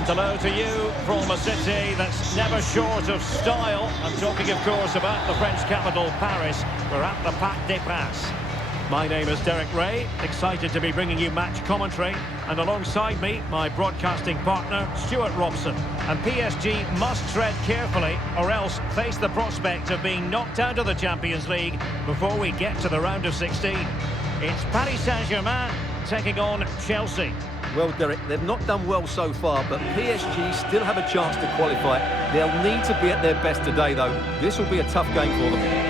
And hello to you from a city that's never short of style. I'm talking, of course, about the French capital, Paris. We're at the Parc des Princes. My name is Derek Ray, excited to be bringing you match commentary. And alongside me, my broadcasting partner, Stuart Robson. And PSG must tread carefully or else face the prospect of being knocked out of the Champions League before we get to the round of 16. It's Paris Saint-Germain taking on Chelsea. Well, Derek, they've not done well so far, but PSG still have a chance to qualify. They'll need to be at their best today, though. This will be a tough game for them.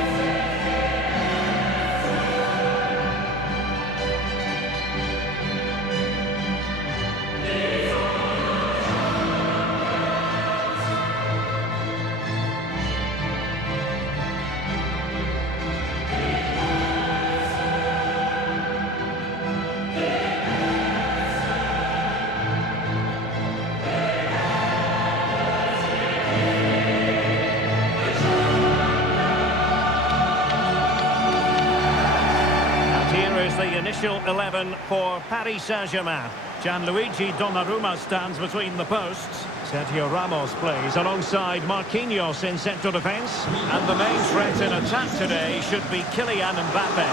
The initial 11 for Paris Saint-Germain. Gianluigi Donnarumma stands between the posts. Sergio Ramos plays alongside Marquinhos in central defence. And the main threat in attack today should be Kylian Mbappe.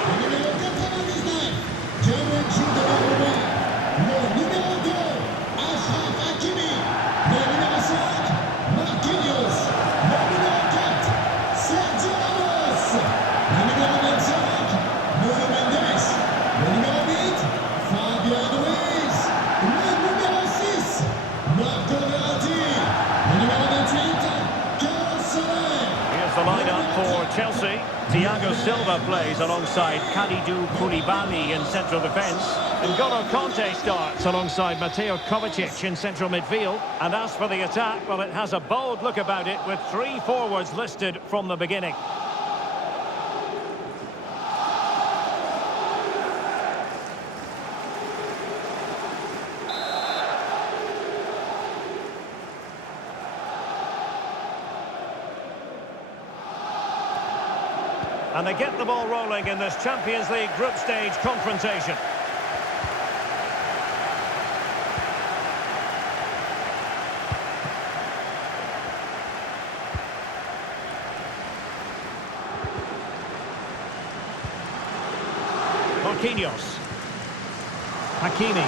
The lineup for Chelsea. Thiago Silva plays alongside Kalidou Koulibaly in central defence. N'Golo Kanté starts alongside Mateo Kovacic in central midfield. And as for the attack, well, it has a bold look about it with 3 forwards listed from the beginning. And they get the ball rolling in this Champions League group stage confrontation. Marquinhos. Hakimi.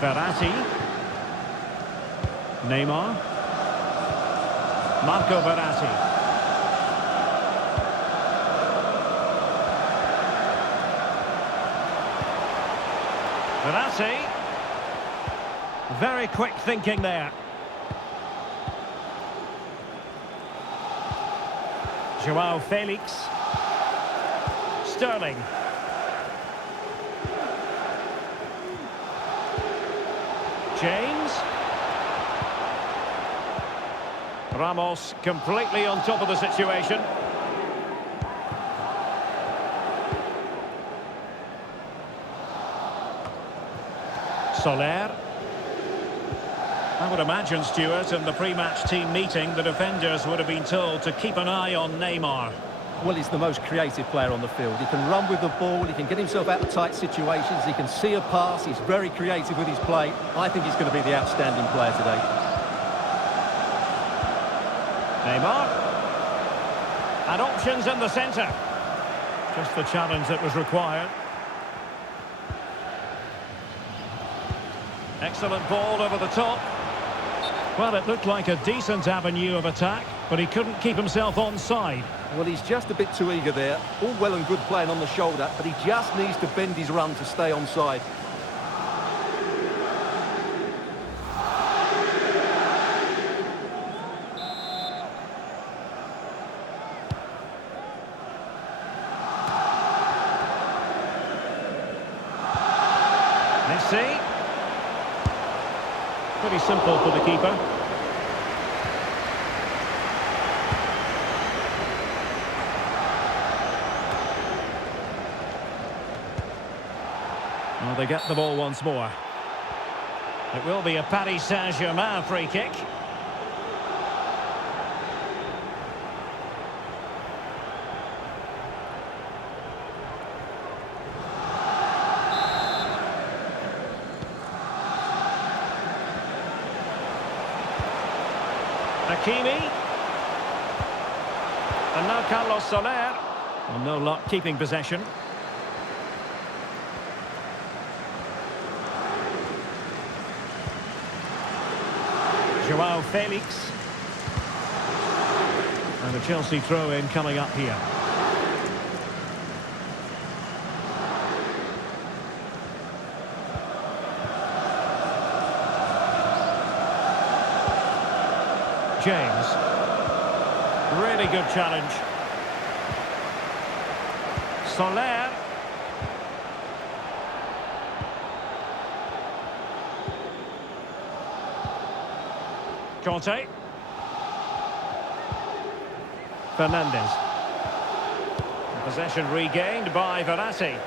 Verratti. Neymar. Marco Verratti. Verratti. Very quick thinking there. Joao Felix. Sterling. James. Ramos completely on top of the situation. Soler. I would imagine, Stuart, in the pre-match team meeting, the defenders would have been told to keep an eye on Neymar. Well, he's the most creative player on the field. He can run with the ball, he can get himself out of tight situations, he can see a pass, he's very creative with his play. I think he's going to be the outstanding player today. Neymar. And options in the centre. Just the challenge that was required. Excellent ball over the top. Well, it looked like a decent avenue of attack, but he couldn't keep himself onside. Well, he's just a bit too eager there. All well and good playing on the shoulder, but he just needs to bend his run to stay onside. Messi. Pretty simple for the keeper. Well, they get the ball once more. It will be a Paris Saint-Germain free kick. Hakimi. And now Carlos Soler. Well, no luck keeping possession. Joao Felix. And a Chelsea throw-in coming up here. James. Really good challenge. Soler. Conte. Fernandez. Possession regained by Verratti.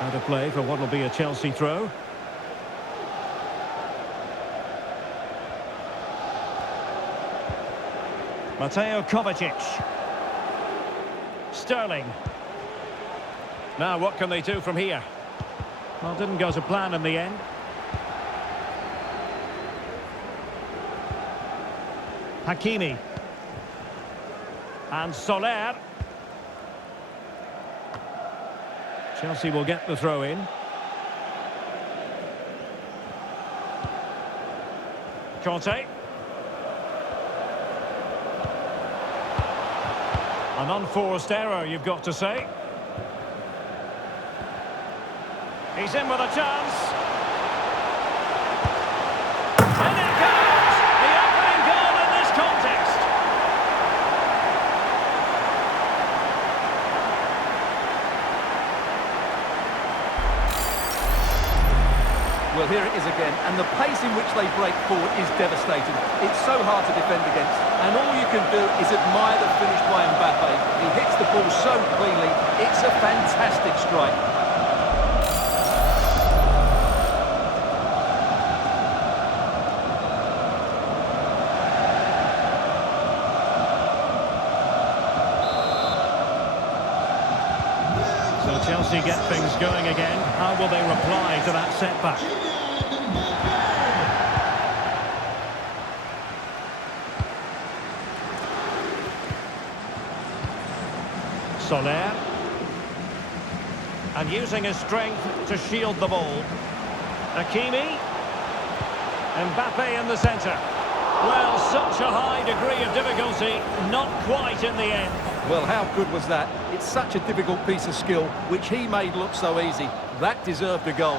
Out of play for what will be a Chelsea throw. Mateo Kovacic. Sterling. Now what can they do from here? Well, didn't go to plan in the end. Hakimi. And Soler. Chelsea will get the throw in. Conte. An unforced error, you've got to say. He's in with a chance. And it goes! The opening goal in this contest. Well, here it is again, and the pace in which they break forward is devastating. It's so hard to defend against, and all you can do is admire the finish by Mbappe. He hits the ball so cleanly, it's a fantastic strike. So Chelsea get things going again. How will they reply to that setback? Soler. And using his strength to shield the ball. Hakimi. Mbappe in the centre. Well, such a high degree of difficulty, not quite in the end. Well, how good was that? It's such a difficult piece of skill, which he made look so easy. That deserved a goal.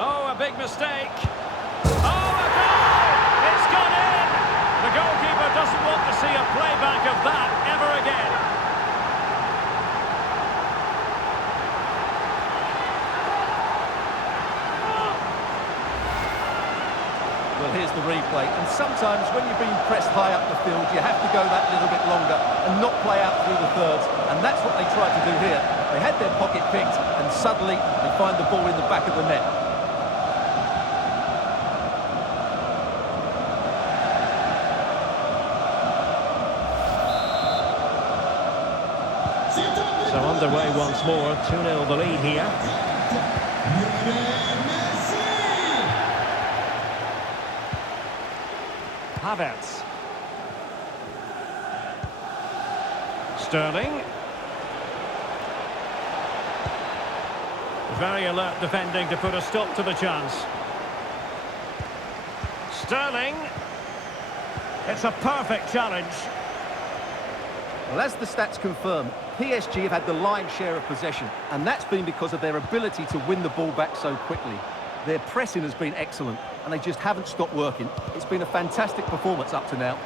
Oh, a big mistake. Oh, a goal! It's gone in! The goalkeeper doesn't want to see a playback of that ever again. Well, here's the replay, and sometimes when you're being pressed high up the field, you have to go that little bit longer and not play out through the thirds, and that's what they tried to do here. They had their pocket picked, and suddenly they find the ball in the back of the net. So underway once more, 2-0 the lead here. Havertz. Sterling. Very alert defending to put a stop to the chance. Sterling. It's a perfect challenge. Well, as the stats confirm, PSG have had the lion's share of possession, and that's been because of their ability to win the ball back so quickly. Their pressing has been excellent, and they just haven't stopped working. It's been a fantastic performance up to now.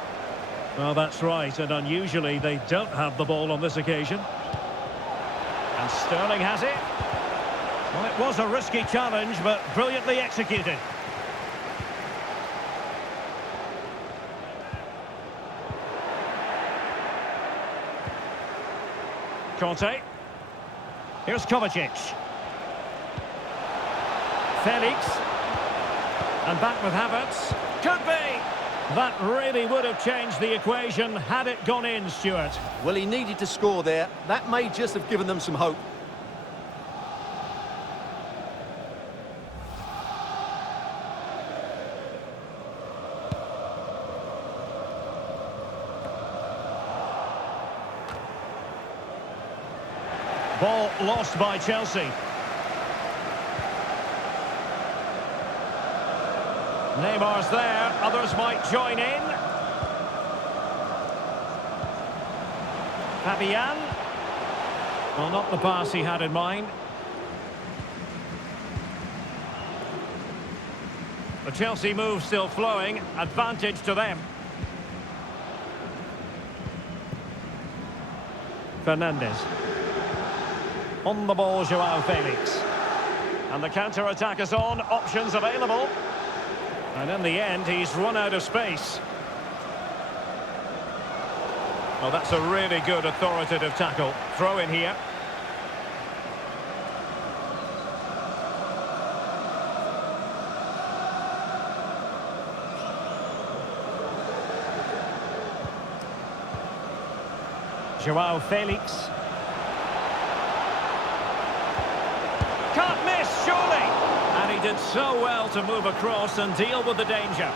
Well, that's right, and unusually they don't have the ball on this occasion. And Sterling has it. Well, it was a risky challenge, but brilliantly executed. Conte. Here's Kovacic. Felix. And back with Havertz. Could be! That really would have changed the equation had it gone in, Stuart. Well, he needed to score there. That may just have given them some hope. Ball lost by Chelsea. Neymar's there, others might join in. Fabian. Well, not the pass he had in mind. The Chelsea move still flowing, advantage to them. Fernandes. On the ball, Joao Felix. And the counter-attack is on, options available. And in the end, he's run out of space. Well, that's a really good authoritative tackle. Throw in here. Joao Felix. Can't miss, surely! And he did so well to move across and deal with the danger.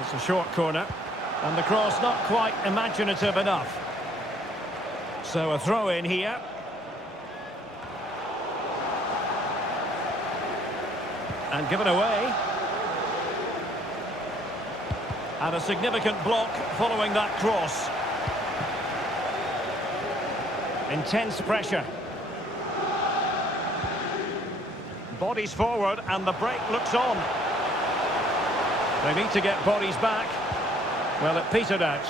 It's a short corner. And the cross not quite imaginative enough. So a throw in here. And given away. And a significant block following that cross. Intense pressure. Bodies forward and the break looks on. They need to get bodies back. Well, it petered out.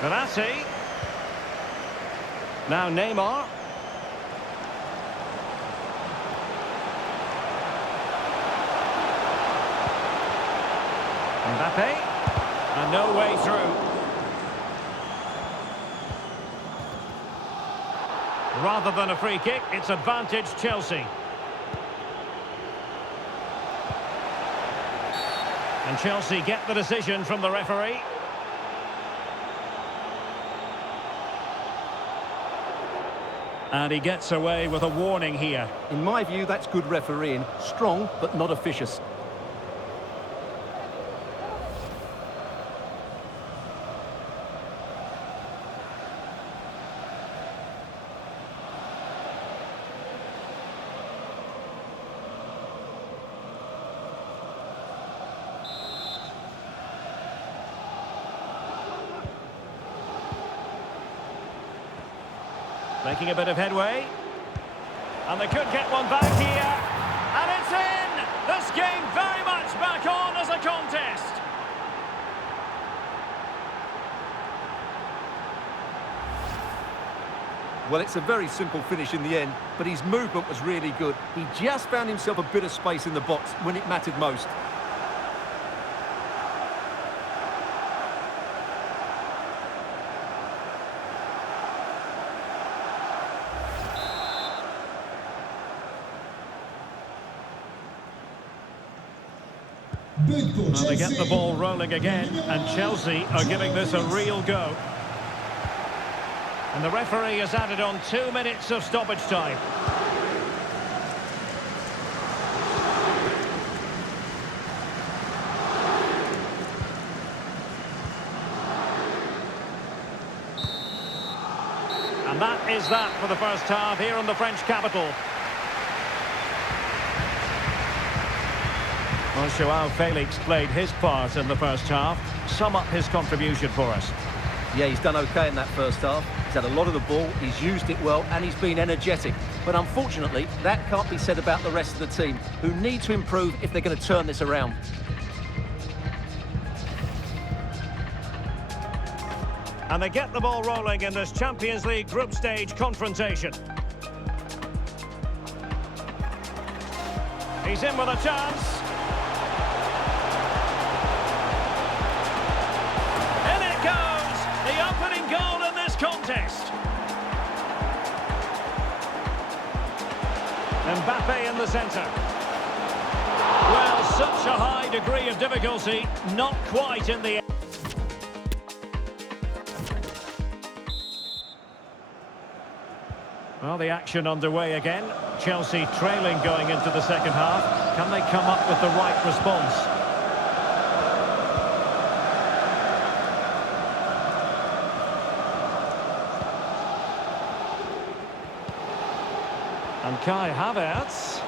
Verratti. Now Neymar. Mbappe. And no way through. Rather than a free kick, it's advantage Chelsea. And Chelsea get the decision from the referee. And he gets away with a warning here. In my view, that's good refereeing. Strong, but not officious. Making a bit of headway. And they could get one back here. And it's in! This game very much back on as a contest. Well, it's a very simple finish in the end, but his movement was really good. He just found himself a bit of space in the box when it mattered most. Well, they get the ball rolling again, and Chelsea are giving this a real go. And the referee has added on 2 minutes of stoppage time. And that is that for the first half here in the French capital. Well, Joao Felix played his part in the first half. Sum up his contribution for us. Yeah, he's done okay in that first half. He's had a lot of the ball, he's used it well, and he's been energetic. But unfortunately, that can't be said about the rest of the team, who need to improve if they're going to turn this around. And they get the ball rolling in this Champions League group stage confrontation. He's in with a chance. The opening goal in this contest. Mbappe in the centre. Well, such a high degree of difficulty, not quite in the end. Well, the action underway again. Chelsea trailing going into the second half. Can they come up with the right response? And Kai Havertz.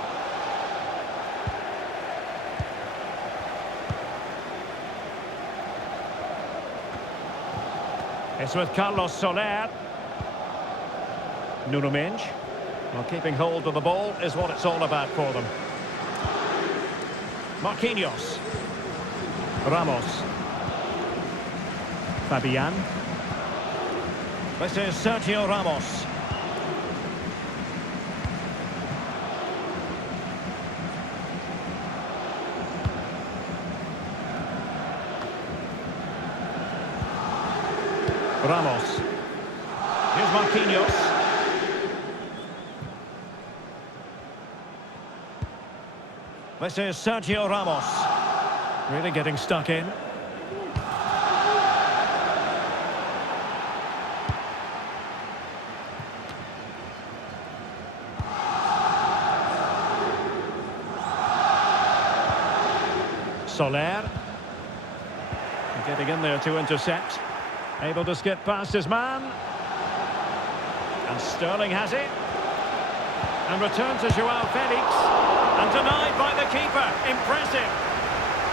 It's with Carlos Soler. Nuno Mendes. Well, keeping hold of the ball is what it's all about for them. Marquinhos. Ramos. Fabian. This is Sergio Ramos. Ramos. Here's Marquinhos. This is Sergio Ramos. Really getting stuck in. Soler. Getting in there to intercept. Able to skip past his man. And Sterling has it. And return to Joao Felix. And denied by the keeper. Impressive.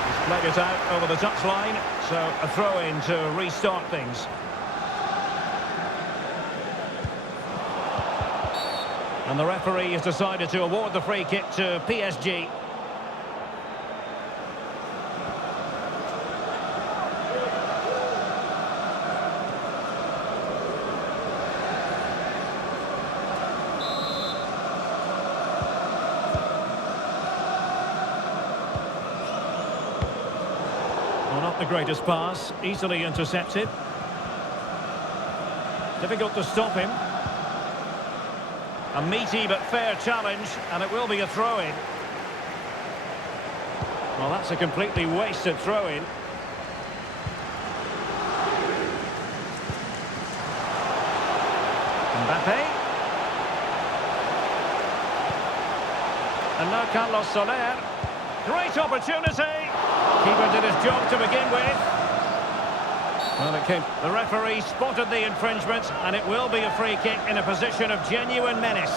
He's played it out over the touchline. So a throw-in to restart things. And the referee has decided to award the free kick to PSG. Not the greatest pass, easily intercepted. Difficult to stop him. A meaty but fair challenge, and it will be a throw-in. Well, that's a completely wasted throw-in. Mbappe. And now Carlos Soler. Great opportunity. Keeper did his job to begin with. Well, it came. The referee spotted the infringement, and it will be a free kick in a position of genuine menace.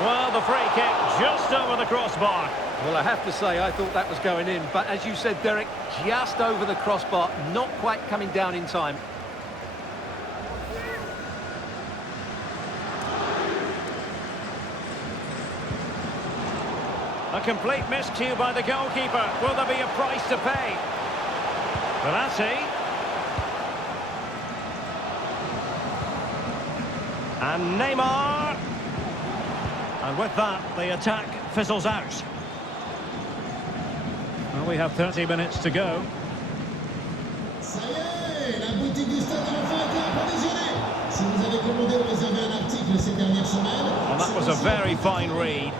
Well, the free kick just over the crossbar. Well, I have to say, I thought that was going in. But as you said, Derek, just over the crossbar, not quite coming down in time. A complete miscue by the goalkeeper. Will there be a price to pay? Verratti. And Neymar. And with that, the attack fizzles out. Well, we have 30 minutes to go. Well, that was a very fine read.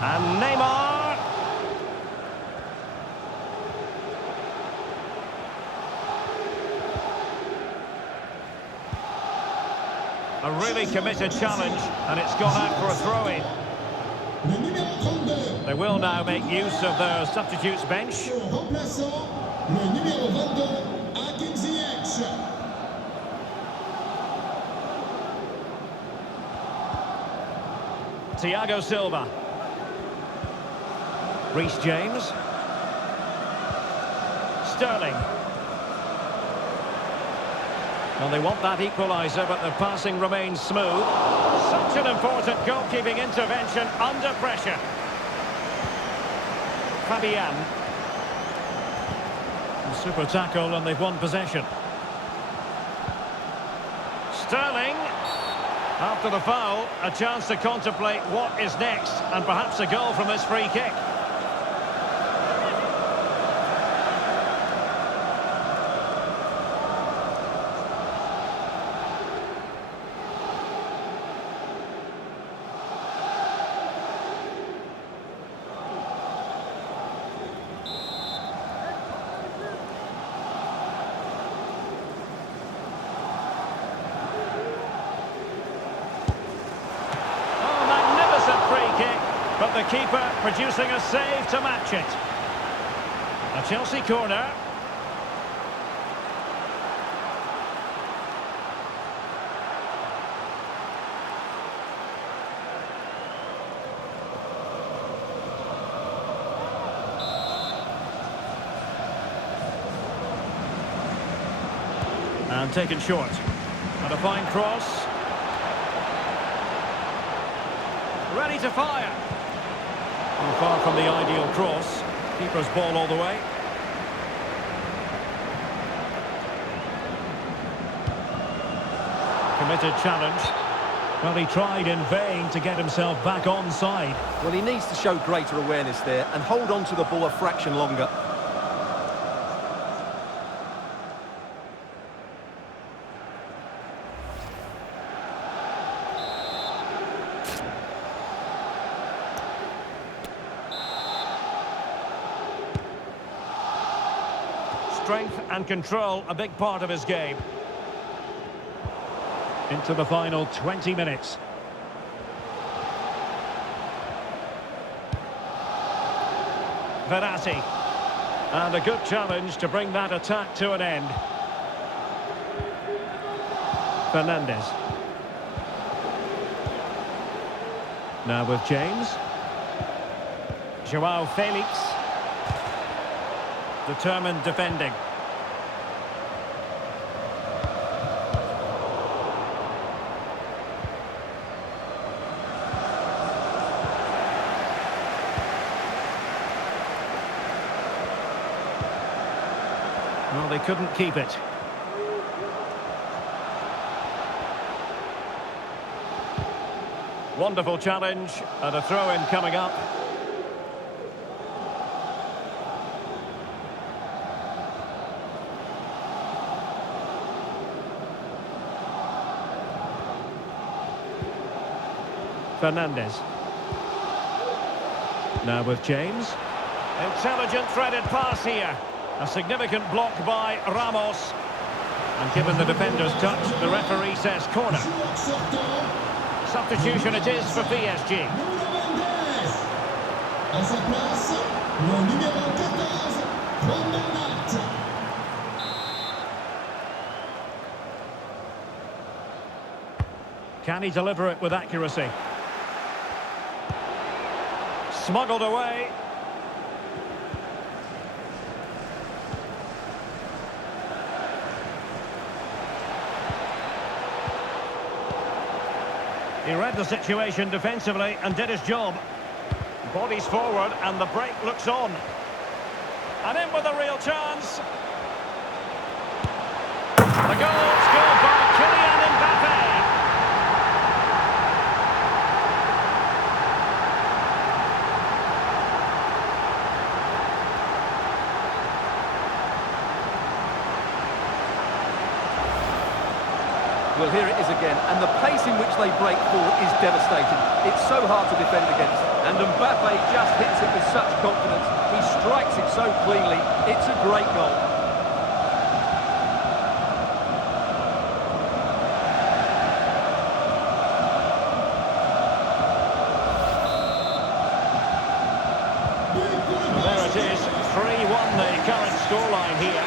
And Neymar. A really committed challenge, and it's gone out for a throw-in. They will now make use of their substitutes bench. Thiago Silva. Reece James. Sterling. Well, they want that equaliser, but the passing remains smooth. Such an important goalkeeping intervention under pressure. Fabian. Super tackle, and they've won possession. Sterling. After the foul, a chance to contemplate what is next, and perhaps a goal from this free kick. But the keeper producing a save to match it. A Chelsea corner. And taken short. And a fine cross. Ready to fire. Well, far from the ideal cross. Keeper's ball all the way. Committed challenge. Well, he tried in vain to get himself back onside. Well, he needs to show greater awareness there and hold on to the ball a fraction longer. Strength and control, a big part of his game. Into the final 20 minutes. Verratti. And a good challenge to bring that attack to an end. Fernandes. Now with James. Joao Felix. Determined defending. Well, they couldn't keep it. Wonderful challenge, and a throw-in coming up. Fernandes. Now with James. Intelligent threaded pass here. A significant block by Ramos. And given the defender's touch, the referee says corner. Substitution it is for PSG. Can he deliver it with accuracy? Smuggled away. He read the situation defensively and did his job. Bodies forward and the break looks on. And in with a real chance. The goal scored by Kylian Mbappe. Well, here it is again, and the pace in which they break forward is devastating. It's so hard to defend against, and Mbappe just hits it with such confidence. He strikes it so cleanly. It's a great goal. So there it is, 3-1 the current scoreline here.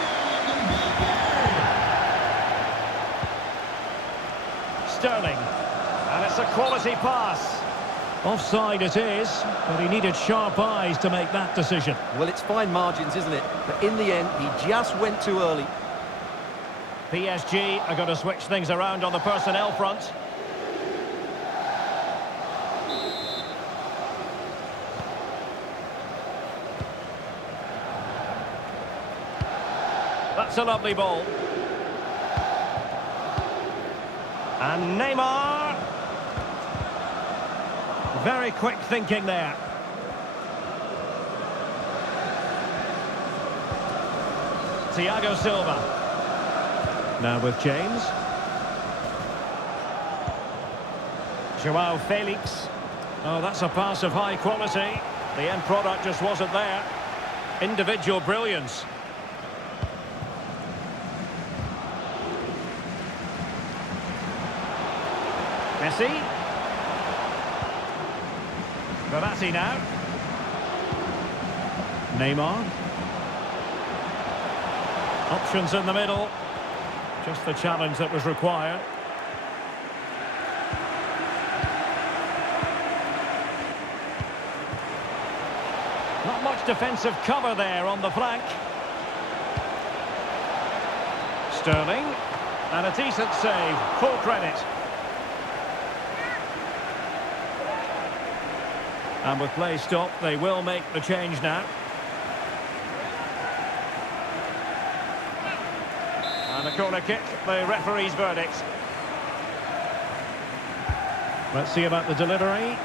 Sterling, and it's a quality pass. Offside it is, but he needed sharp eyes to make that decision. Well, it's fine margins, isn't it? But in the end, he just went too early. PSG are going to switch things around on the personnel front. That's a lovely ball. And Neymar. Very quick thinking there. Thiago Silva. Now with James. Joao Felix. Oh, that's a pass of high quality. The end product just wasn't there. Individual brilliance. Messi. Verratti now. Neymar. Options in the middle. Just the challenge that was required. Not much defensive cover there on the flank. Sterling. And a decent save. Full credit. And with play stopped, they will make the change now. And a corner kick, the referee's verdict. Let's see about the delivery.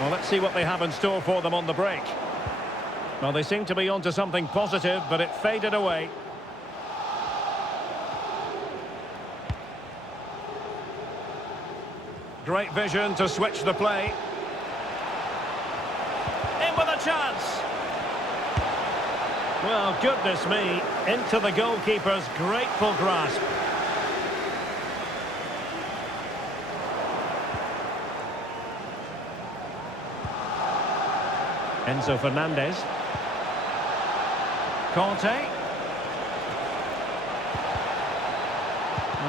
Well, let's see what they have in store for them on the break. Well, they seem to be onto something positive, but it faded away. Great vision to switch the play. In with a chance. Well, goodness me, into the goalkeeper's grateful grasp. Enzo Fernandez. Conte.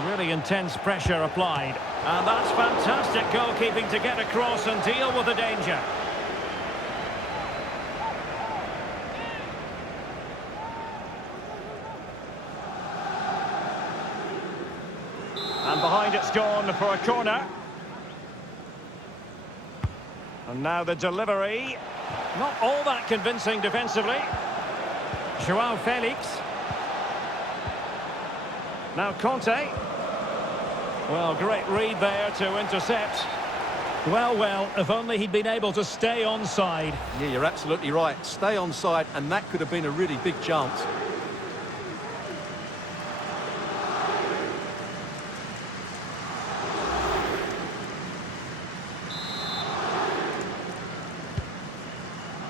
Really intense pressure applied. And that's fantastic goalkeeping to get across and deal with the danger. And behind it's gone for a corner. And now the delivery. Not all that convincing defensively. Joao Felix. Now Conte. Well, great read there to intercept. Well, if only he'd been able to stay onside. Yeah, you're absolutely right. Stay onside, and that could have been a really big chance.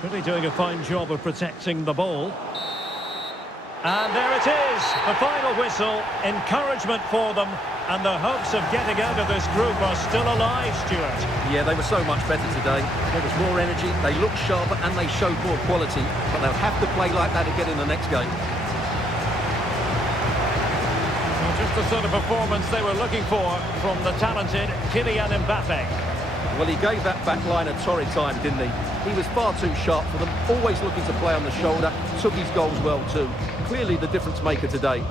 Really doing a fine job of protecting the ball. And there it is, the final whistle. Encouragement for them, and the hopes of getting out of this group are still alive, Stuart. Yeah, they were so much better today. There was more energy, they looked sharper, and they showed more quality. But they'll have to play like that again in the next game. Well, just the sort of performance they were looking for from the talented Kylian Mbappe. Well, he gave that back line a torrid time, didn't he? He was far too sharp for them, always looking to play on the shoulder, took his goals well too. Clearly the difference maker today.